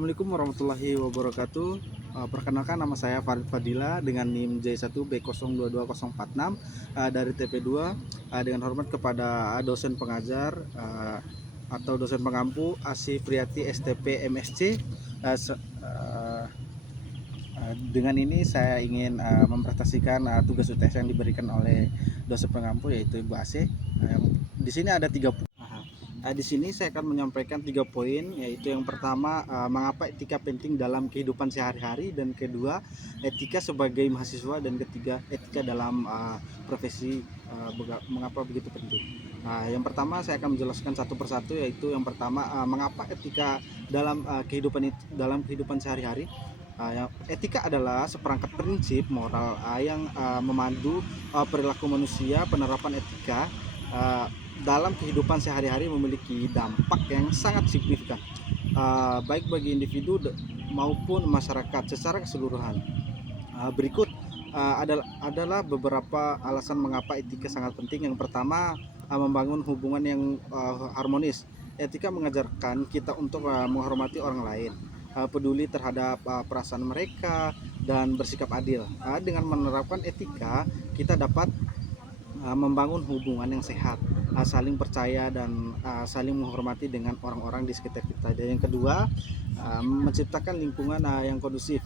Assalamualaikum warahmatullahi wabarakatuh. Perkenalkan, nama saya Farid Fadila dengan NIM J1B022046 dari TP2. Dengan hormat kepada dosen pengajar atau dosen pengampu Asih Priyati STP MSc. Dengan ini saya ingin mempresentasikan tugas UTS yang diberikan oleh dosen pengampu, yaitu Ibu Asih. Di sini ada 3. Di sini saya akan menyampaikan 3 poin, yaitu yang pertama, mengapa etika penting dalam kehidupan sehari-hari, dan kedua, etika sebagai mahasiswa, dan ketiga, etika dalam profesi, mengapa begitu penting. Yang pertama saya akan menjelaskan satu persatu, yaitu yang pertama, mengapa etika dalam kehidupan sehari-hari. Etika adalah seperangkat prinsip moral yang memandu perilaku manusia. Penerapan etika dalam kehidupan sehari-hari memiliki dampak yang sangat signifikan, baik bagi individu maupun masyarakat secara keseluruhan. Berikut adalah beberapa alasan mengapa etika sangat penting. Yang pertama, membangun hubungan yang harmonis. Etika mengajarkan kita untuk menghormati orang lain, peduli terhadap perasaan mereka, dan bersikap adil. Dengan menerapkan etika, kita dapat membangun hubungan yang sehat, saling percaya, dan saling menghormati dengan orang-orang di sekitar kita. Dan yang kedua, menciptakan lingkungan yang kondusif.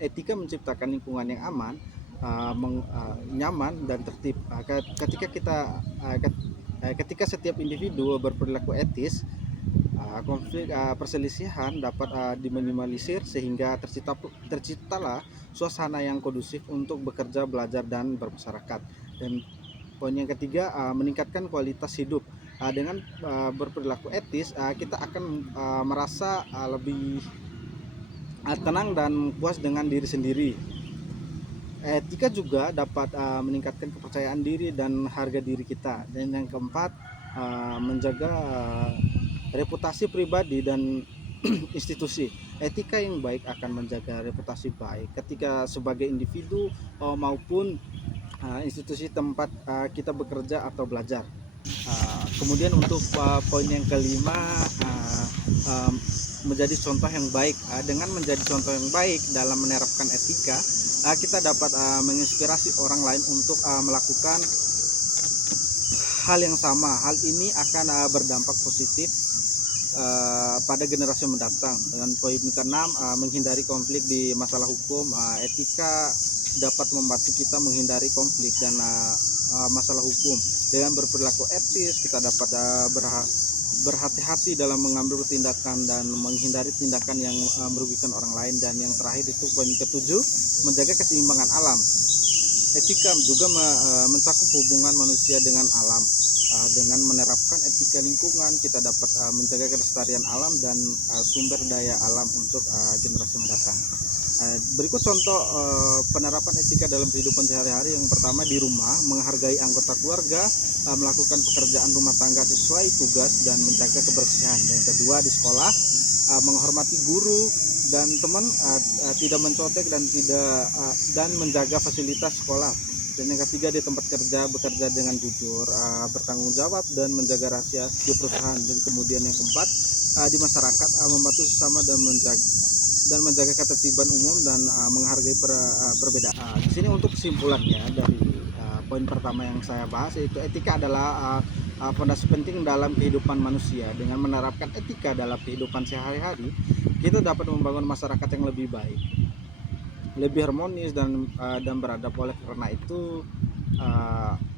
Etika menciptakan lingkungan yang aman, nyaman, dan tertib. Ketika setiap individu berperilaku etis, konflik perselisihan dapat diminimalisir, sehingga terciptalah suasana yang kondusif untuk bekerja, belajar, dan bermasyarakat. Dan poin yang ketiga, meningkatkan kualitas hidup. Dengan berperilaku etis, kita akan merasa lebih tenang dan puas dengan diri sendiri. Etika juga dapat meningkatkan kepercayaan diri dan harga diri kita. Dan yang keempat, menjaga reputasi pribadi dan institusi. Etika yang baik akan menjaga reputasi baik ketika sebagai individu maupun institusi tempat kita bekerja atau belajar. Kemudian untuk poin yang kelima, menjadi contoh yang baik. Dengan menjadi contoh yang baik dalam menerapkan etika, kita dapat menginspirasi orang lain untuk melakukan hal yang sama. Hal ini akan berdampak positif pada generasi mendatang. Dengan poin ke-6, menghindari konflik di masalah hukum. Etika dapat membantu kita menghindari konflik dan masalah hukum. Dengan berperilaku etis, kita dapat berhati-hati dalam mengambil tindakan dan menghindari tindakan yang merugikan orang lain. Dan yang terakhir itu poin ke-7, menjaga keseimbangan alam. Etika juga mencakup hubungan manusia dengan alam. Dengan menerapkan etika lingkungan, kita dapat menjaga kelestarian alam dan sumber daya alam untuk generasi mendatang. Berikut contoh penerapan etika dalam kehidupan sehari-hari. Yang pertama, di rumah, menghargai anggota keluarga, melakukan pekerjaan rumah tangga sesuai tugas, dan menjaga kebersihan. Dan yang kedua, di sekolah, menghormati guru dan teman, tidak mencontek dan menjaga fasilitas sekolah. Dan yang ketiga, di tempat kerja, bekerja dengan jujur, bertanggung jawab, dan menjaga rahasia di perusahaan. Dan kemudian yang keempat, di masyarakat, membantu sesama dan menjaga ketertiban umum, dan menghargai perbedaan. Di sini untuk kesimpulannya dari poin pertama yang saya bahas, yaitu etika adalah fondasi penting dalam kehidupan manusia. Dengan menerapkan etika dalam kehidupan sehari-hari, kita dapat membangun masyarakat yang lebih baik, lebih harmonis, dan beradab. Oleh karena itu,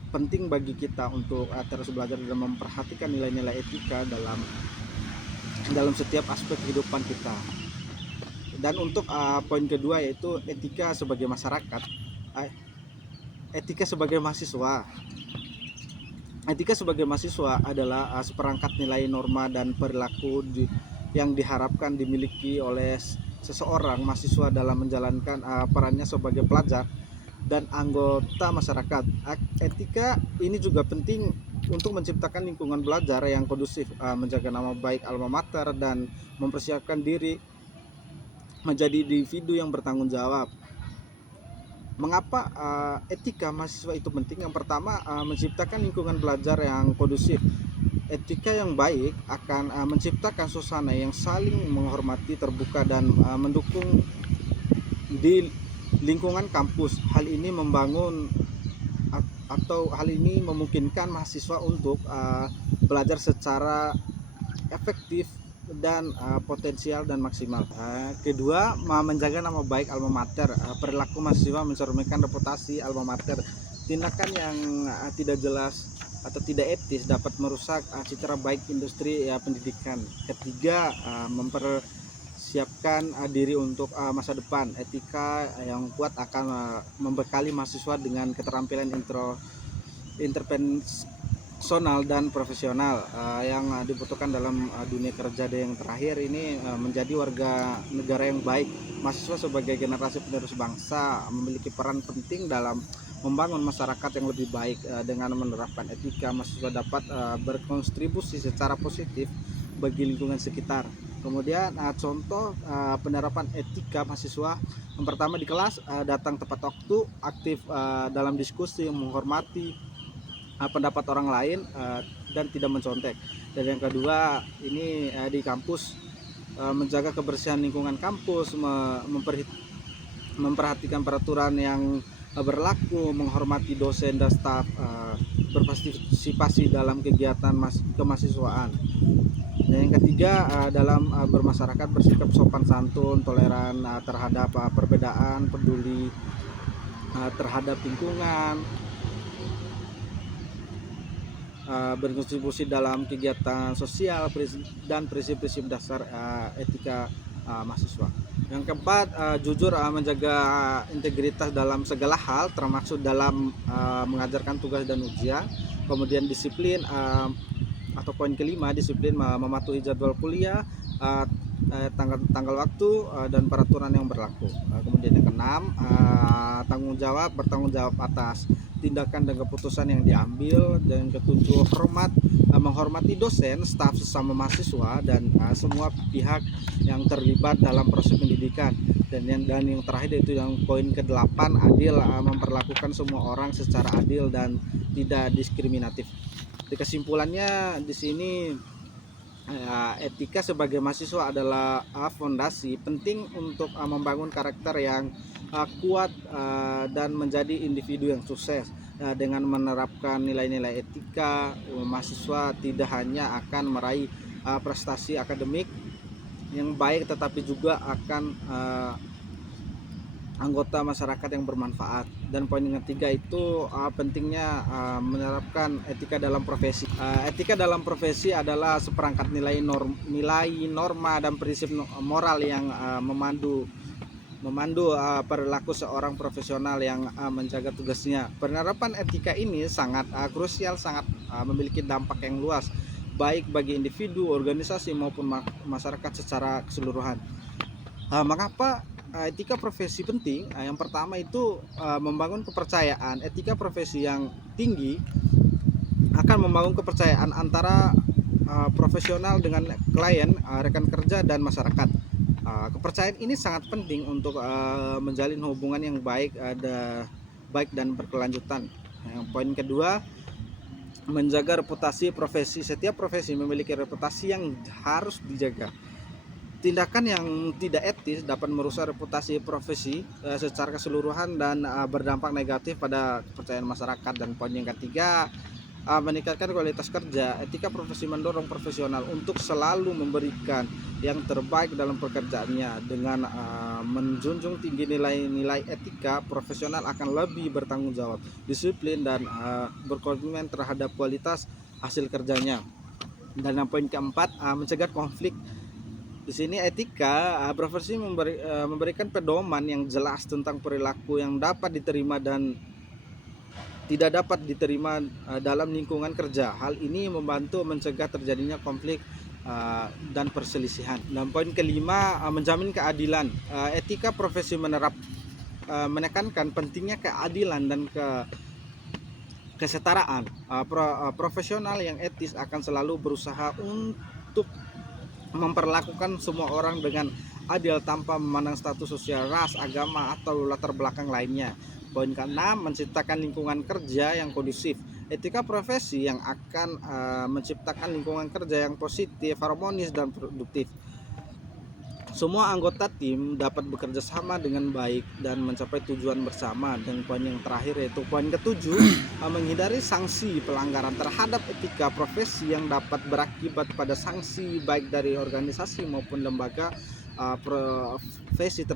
penting bagi kita untuk terus belajar dan memperhatikan nilai-nilai etika dalam setiap aspek kehidupan kita. Dan untuk poin kedua, yaitu etika sebagai masyarakat, etika sebagai mahasiswa. Etika sebagai mahasiswa adalah seperangkat nilai, norma, dan perilaku yang diharapkan dimiliki oleh seseorang mahasiswa dalam menjalankan perannya sebagai pelajar dan anggota masyarakat. Etika ini juga penting untuk menciptakan lingkungan belajar yang kondusif, menjaga nama baik alma mater, dan mempersiapkan diri menjadi individu yang bertanggung jawab. Mengapa etika mahasiswa itu penting? Yang pertama, menciptakan lingkungan belajar yang kondusif. etika yang baik akan menciptakan suasana yang saling menghormati, terbuka, dan mendukung di lingkungan kampus. Hal ini memungkinkan mahasiswa untuk belajar secara efektif dan potensial dan maksimal. Kedua, menjaga nama baik alma mater. Perilaku mahasiswa mencerminkan reputasi alma mater. Tindakan yang tidak jelas atau tidak etis dapat merusak citra baik industri pendidikan. Ketiga, mempersiapkan diri untuk masa depan. Etika yang kuat akan membekali mahasiswa dengan keterampilan interpersonal dan profesional yang dibutuhkan dalam dunia kerja. Dan yang terakhir ini menjadi warga negara yang baik. Mahasiswa sebagai generasi penerus bangsa memiliki peran penting dalam membangun masyarakat yang lebih baik. Dengan menerapkan etika, mahasiswa dapat berkontribusi secara positif bagi lingkungan sekitar. Kemudian contoh penerapan etika mahasiswa: yang pertama, di kelas datang tepat waktu, aktif dalam diskusi, menghormati pendapat orang lain dan tidak mencontek. Dan yang kedua, ini di kampus menjaga kebersihan lingkungan kampus, memperhatikan peraturan yang berlaku, menghormati dosen dan staf, berpartisipasi dalam kegiatan kemahasiswaan. Dan yang ketiga, dalam bermasyarakat bersikap sopan santun, toleran terhadap perbedaan, peduli terhadap lingkungan, berkontribusi dalam kegiatan sosial dan prinsip-prinsip dasar etika mahasiswa. Yang keempat, jujur menjaga integritas dalam segala hal, termasuk dalam mengajarkan tugas dan ujian. Kemudian disiplin, atau poin kelima, disiplin mematuhi jadwal kuliah, tanggal waktu dan peraturan yang berlaku. Kemudian yang keenam, bertanggung jawab atas tindakan dan keputusan yang diambil. Dan yang ketujuh, menghormati dosen, staf, sesama mahasiswa, dan semua pihak yang terlibat dalam proses pendidikan. Dan yang terakhir itu yang poin ke-8, adil, memperlakukan semua orang secara adil dan tidak diskriminatif. Di kesimpulannya di sini, etika sebagai mahasiswa adalah fondasi penting untuk membangun karakter yang kuat dan menjadi individu yang sukses. Dengan menerapkan nilai-nilai etika, mahasiswa tidak hanya akan meraih prestasi akademik yang baik, tetapi juga akan anggota masyarakat yang bermanfaat. Dan poin yang ketiga itu pentingnya menerapkan etika dalam profesi. Etika dalam profesi adalah seperangkat nilai norma dan prinsip moral yang memandu perilaku seorang profesional yang menjaga tugasnya. Penerapan etika ini sangat krusial, sangat memiliki dampak yang luas, baik bagi individu, organisasi, maupun masyarakat secara keseluruhan. Mengapa etika profesi penting? Yang pertama itu membangun kepercayaan. Etika profesi yang tinggi akan membangun kepercayaan antara profesional dengan klien, rekan kerja, dan masyarakat. Kepercayaan ini sangat penting untuk menjalin hubungan yang baik dan berkelanjutan. Yang poin kedua, menjaga reputasi profesi. Setiap profesi memiliki reputasi yang harus dijaga. Tindakan yang tidak etis dapat merusak reputasi profesi secara keseluruhan dan berdampak negatif pada kepercayaan masyarakat. Dan poin yang ketiga, meningkatkan kualitas kerja. Etika profesi mendorong profesional untuk selalu memberikan yang terbaik dalam pekerjaannya. Dengan menjunjung tinggi nilai-nilai etika, profesional akan lebih bertanggung jawab, disiplin, dan berkomitmen terhadap kualitas hasil kerjanya. Dan yang poin keempat, mencegah konflik. Di sini etika profesi memberikan pedoman yang jelas tentang perilaku yang dapat diterima dan tidak dapat diterima dalam lingkungan kerja. Hal ini membantu mencegah terjadinya konflik dan perselisihan. Dan poin kelima, menjamin keadilan. Etika profesi menekankan pentingnya keadilan dan kesetaraan. Profesional yang etis akan selalu berusaha untuk memperlakukan semua orang dengan adil tanpa memandang status sosial, ras, agama, atau latar belakang lainnya. Poin ke-6, menciptakan lingkungan kerja yang kondusif. Etika profesi yang akan menciptakan lingkungan kerja yang positif, harmonis, dan produktif. Semua anggota tim dapat bekerja sama dengan baik dan mencapai tujuan bersama. Dan poin yang terakhir yaitu poin ke-7, menghindari sanksi pelanggaran terhadap etika profesi yang dapat berakibat pada sanksi baik dari organisasi maupun lembaga profesi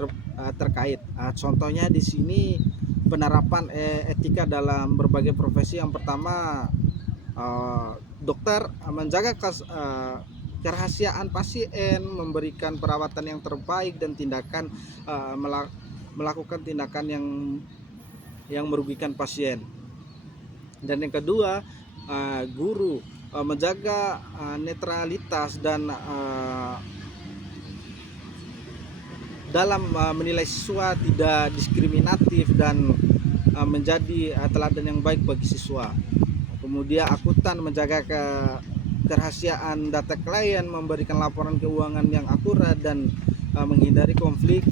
terkait. Contohnya di sini penerapan etika dalam berbagai profesi. Yang pertama, dokter menjaga kerahasiaan pasien, memberikan perawatan yang terbaik, dan tindakan melakukan tindakan yang merugikan pasien. Dan yang kedua, guru menjaga netralitas dan dalam menilai siswa tidak diskriminatif dan menjadi teladan yang baik bagi siswa. Kemudian akuntan menjaga kerahasiaan data klien, memberikan laporan keuangan yang akurat, dan menghindari konflik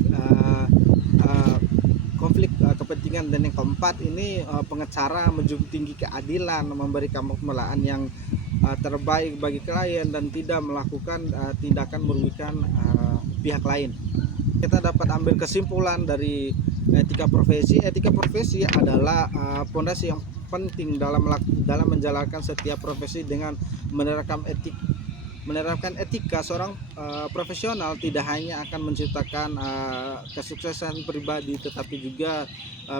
kepentingan. Dan yang keempat ini pengacara menjunjung tinggi keadilan, memberikan pembelaan yang terbaik bagi klien dan tidak melakukan tindakan merugikan pihak lain. Kita dapat ambil kesimpulan dari etika profesi. Etika profesi adalah pondasi yang penting dalam menjalankan setiap profesi. Dengan menerapkan etika, seorang profesional tidak hanya akan menciptakan kesuksesan pribadi, tetapi juga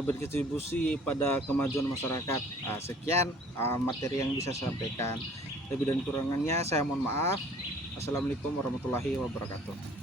berkontribusi pada kemajuan masyarakat. Sekian materi yang bisa saya sampaikan. Lebih dan kurangannya saya mohon maaf. Assalamualaikum warahmatullahi wabarakatuh.